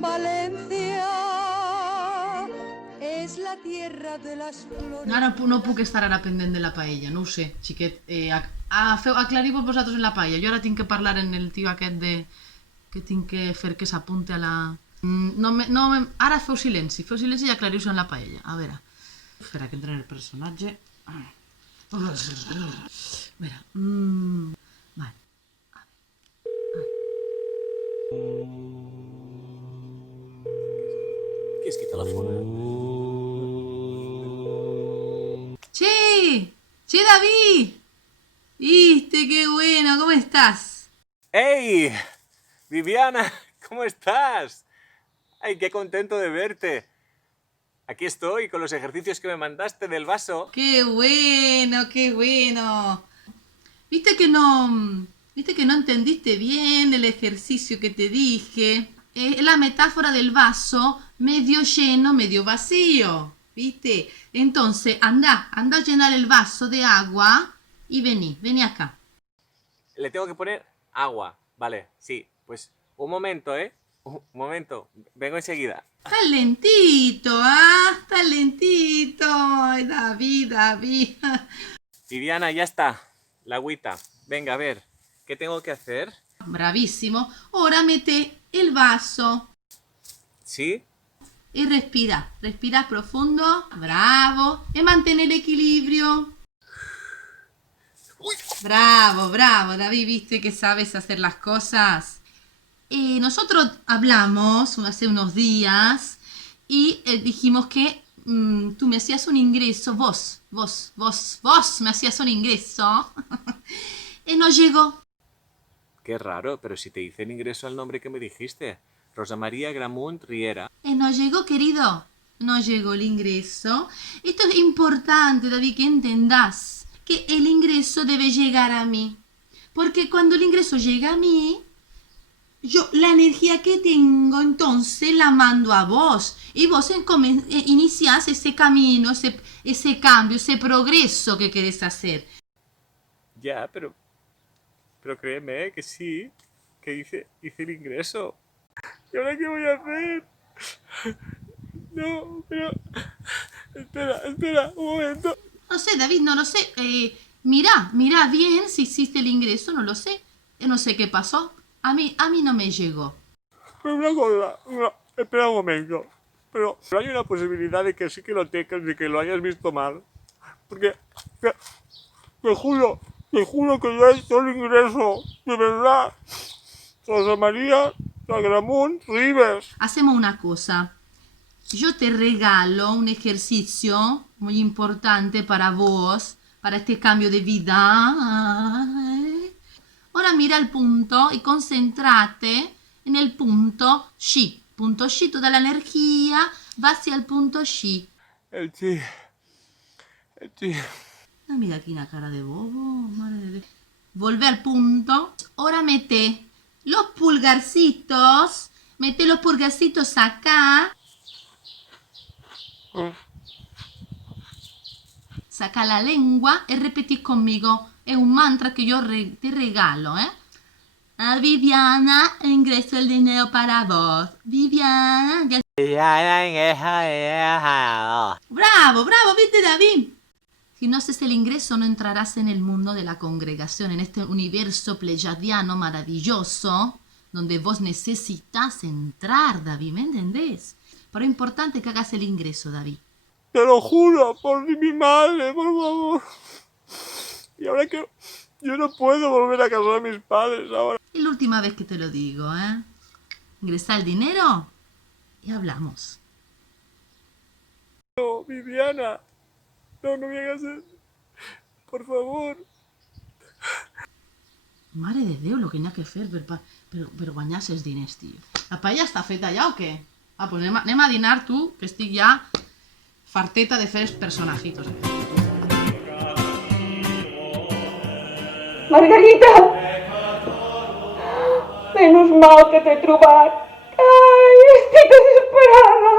Valencia és la tierra de les flores. Ara no puc estar ara pendent de la paella, no ho sé, xiquet. Aclariu-vos vosaltres en la paella. Jo ara tinc que parlar en el tio aquest de... que tinc que fer que s'apunte a la... Ara feu silenci i aclariu-vos en la paella. A veure. Espera que entre en el personatge. A veure. Vale. Qui és qui telefona? ¡Che! ¡Che, David! ¡Viste, qué bueno! ¿Cómo estás? ¡Hey! Viviana, ¿cómo estás? ¡Ay, qué contento de verte! Aquí estoy con los ejercicios que me mandaste del vaso. ¡Qué bueno, qué bueno! ¿Viste que no entendiste bien el ejercicio que te dije? Es la metáfora del vaso medio lleno, medio vacío. ¿Viste? Entonces, anda a llenar el vaso de agua y vení acá. Le tengo que poner agua. Vale, sí. Pues un momento, ¿eh? Un momento. Vengo enseguida. Está lentito, ¿ah? Está lentito. Ay, David. Viviana, ya está. La agüita. Venga, a ver. ¿Qué tengo que hacer? Bravísimo. Ahora mete el vaso. ¿Sí? Y respira profundo, bravo, y mantén el equilibrio. Bravo, David, viste que sabes hacer las cosas. Nosotros hablamos hace unos días y dijimos que tú me hacías un ingreso, vos me hacías un ingreso y no llegó. Qué raro, pero si te hice el ingreso al nombre que me dijiste. Rosa María Gramunt Riera. No llegó, querido. No llegó el ingreso. Esto es importante, David, que entendas que el ingreso debe llegar a mí. Porque cuando el ingreso llega a mí, yo la energía que tengo, entonces la mando a vos. Y vos iniciás ese camino, ese cambio, ese progreso que querés hacer. Ya, pero créeme que sí, que hice el ingreso. ¿Y ahora qué voy a hacer? No, pero... Espera, un momento. No sé, David, no lo sé. Mirá bien si hiciste el ingreso, no lo sé. No sé qué pasó. A mí no me llegó. Pero una cosa, espera un momento. Pero hay una posibilidad de que sí que lo tengas, de que lo hayas visto mal. Porque te juro que yo he hecho el ingreso, de verdad. Rosa María Gramunt Rivers. Hacemos una cosa. Yo te regalo un ejercicio muy importante para vos, para este cambio de vida. Ahora mira el punto y concéntrate en el punto Chi. Punto Chi, toda la energía va hacia el punto Chi. El chi. Ah, mira aquí una cara de bobo, madre de Dios. Volvé al punto. Ahora mete los pulgarcitos acá. Saca la lengua y repetís conmigo. Es un mantra que yo te regalo, ¿eh? Viviana, ingreso el dinero para vos. Viviana. Bravo, viste, David. Si no haces el ingreso, no entrarás en el mundo de la congregación, en este universo pleyadiano maravilloso, donde vos necesitas entrar, David, ¿me entendés? Pero es importante que hagas el ingreso, David. Te lo juro, por mi madre, por favor. Y ahora que yo no puedo volver a casar a mis padres ahora. Es la última vez que te lo digo, ¿eh? Ingresa el dinero y hablamos. No, Viviana. No me hagas eso. Por favor. Mare de Déu, lo que n'hi ha que fer per guanyar els diners, tio. La paella està feta ja o què? Pues anem a dinar, tu, que estic ja farteta de fer els personajitos. Margarita! Menos mal que t'he trobat. Ai, estic desesperada.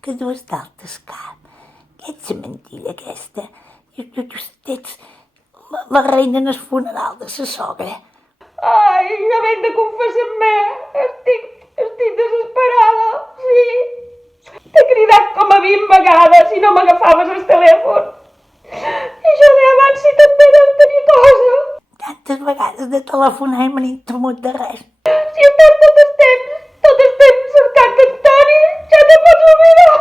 Que no és d'altes cap. Que ets mentida aquesta. Tu ets la reina en el funeral de sa sogra. Ai, havent de confessar-me. Estic desesperada. agafaves el telèfon. I jo deia abans si també deu tenir cosa. Tantes vegades de telefonar i me n'he temut de res. Si estàs tot el temps cercant en Toni, ja te pots oblidar.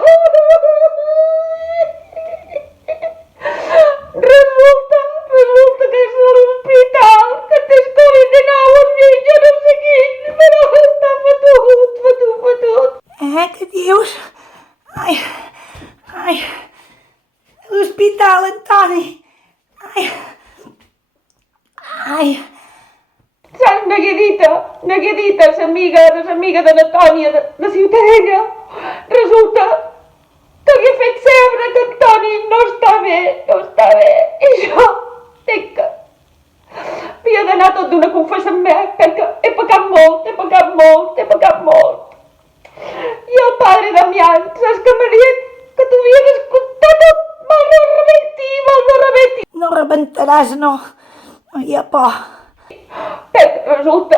Resulta que és a l'hospital, que tens Covid-19 amb mi, jo no sé quin, però està fotut. Què dius? Ai, a l'hospital, Antoni. Ai. Saps, Neguedita, l'amiga de l'Antònia, de Ciutadella, resulta que li ha fet sebre que en Toni no està bé, i jo dic que havia d'anar tot d'una a confessar amb ell, perquè he pecat molt. I el padre Damián, saps que m'ha dit que t'havia d'escoltar tot, mal no rebenti. No rebentaràs, no hi ha por. Perquè resulta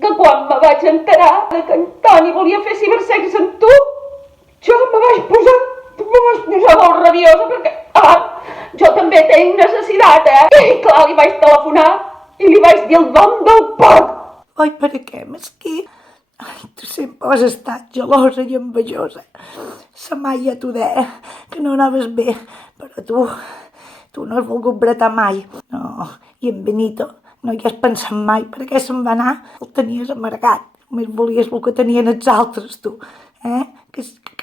que quan me vaig enterar que en Toni volia fer cibersex amb tu, jo me vaig posar molt rabiosa perquè jo també tinc necessitat, I clar, li vaig telefonar i li vaig dir el nom del porc. Oi, per què, mesquí? Ai, tu sempre has estat gelosa i envejosa. Sa mai ja t'ho deia, que no anaves bé, però tu no has volgut bretar mai. No, i en Benito no hi has pensat mai, perquè se'n va anar, el tenies amargat. Només volies el que tenien els altres, tu.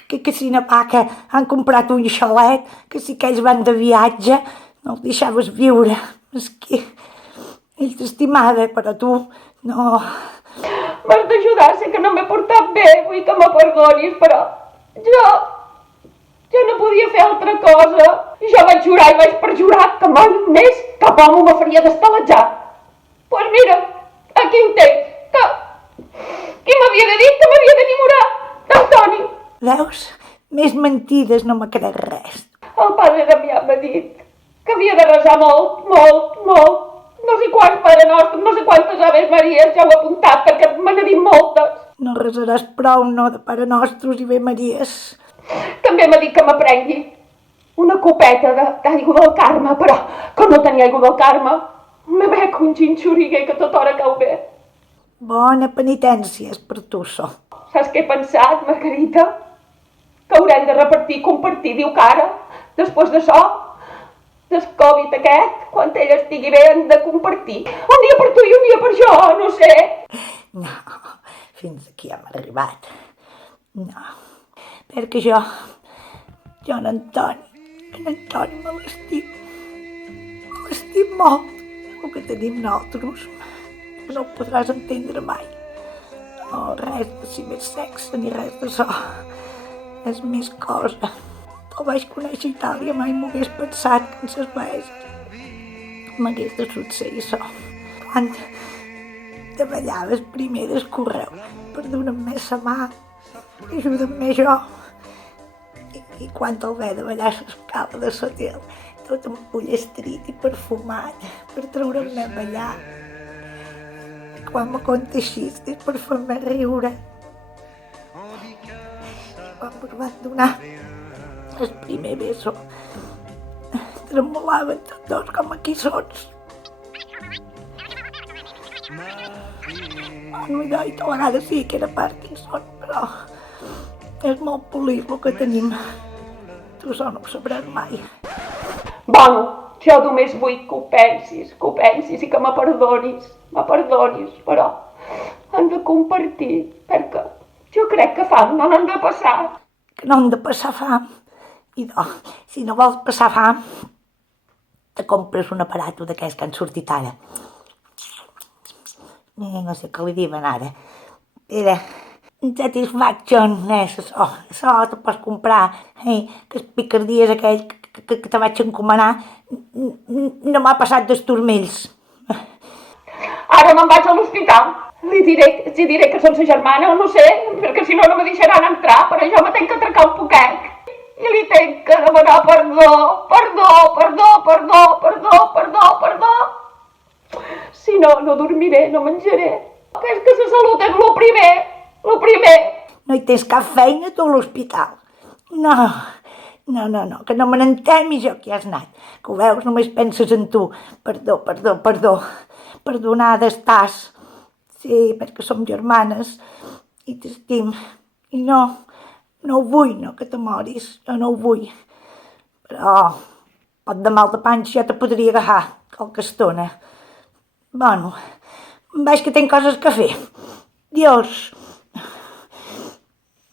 Que si na paca han comprat un xalet, que si aquells van de viatge, no el deixaves viure. Mesquí. Ell t'estimava, però tu no. M'has d'ajudar, sé que no m'he portat bé, vull que me perdonis, però jo no podia fer altra cosa. Jo vaig jurar i vaig perjurar que mai més cap home me faria destalatzar. Doncs mira, aquí ho tens, que qui m'havia de dir que m'havia d'enamorar d'Antoni? Veus? Més mentides no me crec res. El padre Damià m'ha dit que havia de resar molt. No sé quants Pare Nostres, no sé quantes Aves Maries, ja ho he apuntat perquè me n'ha dit moltes. No resaràs prou, no, de Pare Nostres i Ave Maries. També m'ha dit que m'aprengui una copeta d'aigua del Carme, però que no tenia aigua del Carme. Me bec un xinxuriguer que tota hora cau bé. Bona penitència és per tu, això. Saps què he pensat, Margarita? Que haurem de repartir i compartir, diu que ara, després d'això, del Covid aquest, quan ella estigui bé, hem de compartir. Un dia per tu i un dia per jo, no sé. No, fins aquí hem arribat. No, perquè jo en Antoni me l'estim molt. El que tenim nosaltres, que no ho podràs entendre mai. No, res de cibersexe ni res d'això. És més cosa. El vaig conèixer a Itàlia, mai m'ho hagués pensat que en ses veges m'hagués de succeir això. Quan davallaves primer del correu per donar-me més sa mà, ajuda'm-me jo. I quan el ve davallar l'escala de l'hotel, tot empollestrit i perfumat, per treure'm a ballar. I quan me conteixiste per fer-me riure. I quan me van donar el primer beso, tremolaven tots dos com a quissons. No hi doit, a vegades sí que era Parkinson, però és molt polit el que tenim. Tu això no ho sabràs mai. Bueno, jo només vull que ho pensis i que me perdonis, però hem de compartir, perquè jo crec que fam no n'hem de passar. Que no hem de passar fam. I si no vols passar fam, te compres un aparato d'aquells que han sortit ara. No sé què li diuen ara. Era Satisfaction, això te pots comprar. Que els picardies aquell que te vaig encomanar no m'ha passat dels turmells. Ara me'n vaig a l'hospital. Li diré que són sa germana, no sé, perquè si no me deixaran entrar, però jo me tenc que atracar un poquet. I li tenc que demanar perdó. Si no, no dormiré, no menjaré. És que la salut és lo primer. No hi tens cap feina tu a l'hospital. No, No, que no me n'entén jo que has anat. Que ho veus, només penses en tu. Perdó. Perdonada estàs. Sí, perquè som germanes i t'estim. I no ho vull, no, que te moris. Jo no ho vull. Però pot de mal de panxa ja te podria agafar qualque estona. Bueno, vaig que tinc coses que fer. Adiós.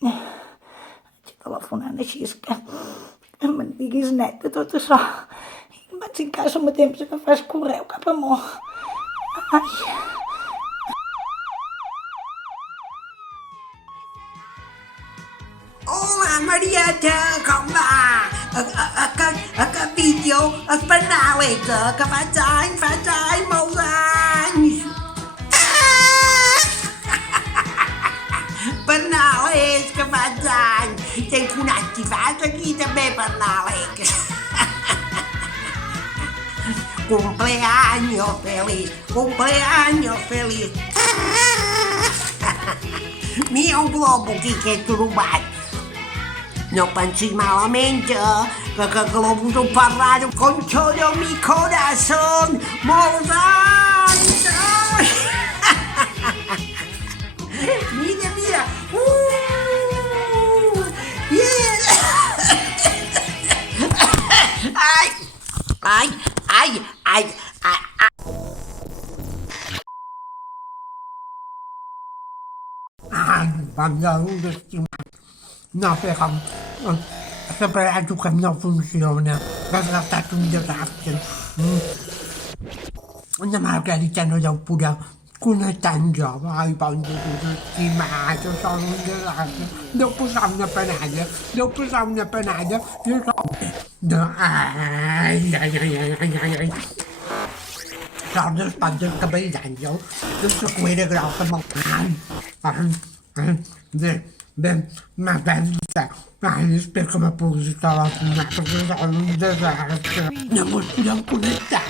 Vaig telefonant així és que me'n diguis net de tot això. I vaig en casa al temps que fas correu cap a mo. Ai. Hola, Marieta, com va? Aquest vídeo és per l'Àlexa, que faig anys, molts anys. Per l'Àlex, que faig anys. Tinc un activat aquí també per l'Àlex. Cumpleaños feliz. Mira un globo aquí que he trobat. No pensis malament que globus ho parlaron con todo mi corazón. Molts anys! Ai! Mira! Ai! Perdó, estimat. No sé com... L'aparatge que no funciona. Ha estat un desastre. La Margarita no deu poder connectar amb jo. Ai, bon Déu, estimat, això és un desastre. Deu posar una panalla. I això... Ai. Sort d'espat del cabell d'àngel, de la cuera grossa amb el cant. Ma pensa, espero que me puguis telefonar, perquè és un desastre. No mos podem connectar.